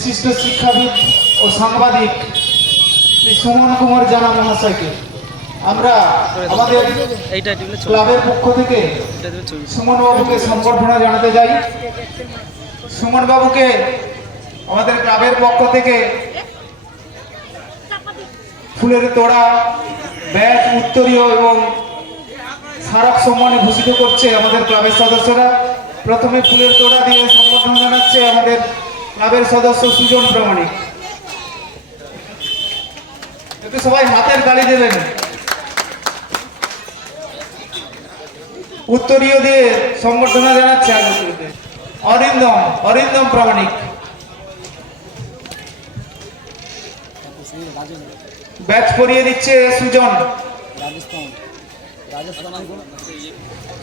বিশিষ্ট শিক্ষাবিদ ও সাংবাদিক শ্রী সুমন কুমার জানা মহাশয়কে। আমরা আমাদের ক্লাবের পক্ষ থেকে এটা দিলে ছবি সুমন বাবুকে সম্বর্ধনা জানাতে যাই। সুমন বাবুকে আমাদের ক্লাবের পক্ষ থেকে ফুলের তোড়া ব্যাট উত্তরীয় এবং স্মারক সম্মানে ভূষিত করছে আমাদের ক্লাবের সদস্যরা। প্রথমে ফুলের তোড়া দিয়ে সম্বর্ধনা জানাচ্ছে আমাদের ক্লাবের সদস্য সুজন প্রামাণিক। একটু সবাই হাতের গালি দেবেন। উত্তরীয় দিয়ে সংবর্ধনা জানাচ্ছে আগন্তুককে অরিন্দম অরিন্দম প্রামাণিক। ব্যাচ পরিয়ে দিচ্ছে সুজন।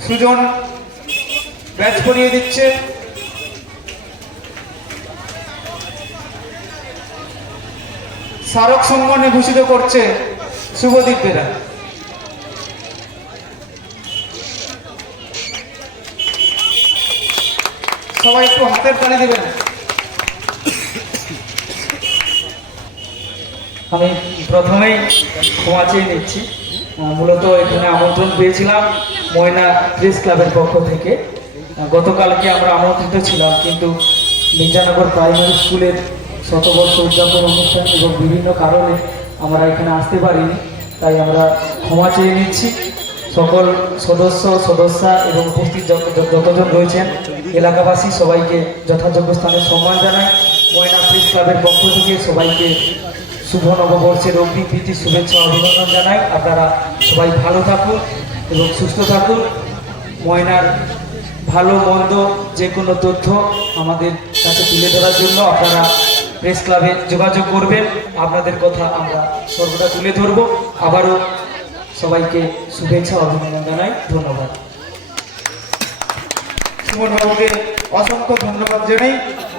সুজন ব্যাচ পরিয়ে দিচ্ছে স্মারক সম্মানে ভূষিত করছে শুভদীপ বেরা। সবাই একটু হাতের তালি দেবেন। আমি প্রথমেই ক্ষমা চেয়ে নিচ্ছি মূলত এখানে আমন্ত্রণ পেয়েছিলাম ময়না প্রেস ক্লাবের পক্ষ থেকে। গতকালকে আমরা আমন্ত্রিত ছিলাম, কিন্তু মির্জানগর প্রাইমারি স্কুলের শতবর্ষ উদযাপন অনুষ্ঠান এবং বিভিন্ন কারণে আমরা এখানে আসতে পারিনি, তাই আমরা ক্ষমা চেয়ে নিচ্ছি। সকল সদস্য, সদস্যা এবং উপস্থিত যত- যত- যতজন রয়েছেন, এলাকাবাসী সবাইকে যথাযোগ্য স্থানে সম্মান জানাই। ময়না প্রেস ক্লাবের পক্ষ থেকে সবাইকে শুভ নববর্ষের অগ্নি প্রীতি, শুভেচ্ছা, অভিনন্দন জানাই। আপনারা সবাই ভালো থাকুন এবং সুস্থ থাকুন। ময়নার ভালো, মন্দ যে কোনো তথ্য আমাদের কাছে তুলে ধরার জন্য আপনারা প্রেস ক্লাবে যোগাযোগ করবেন। আপনাদের কথা আমরা সর্বদা তুলে ধরবো। আবারও সবাইকে শুভেচ্ছা অভিনন্দন জানাই। ধন্যবাদ। সুমন বাবুকে অসংখ্য ধন্যবাদ জানাই।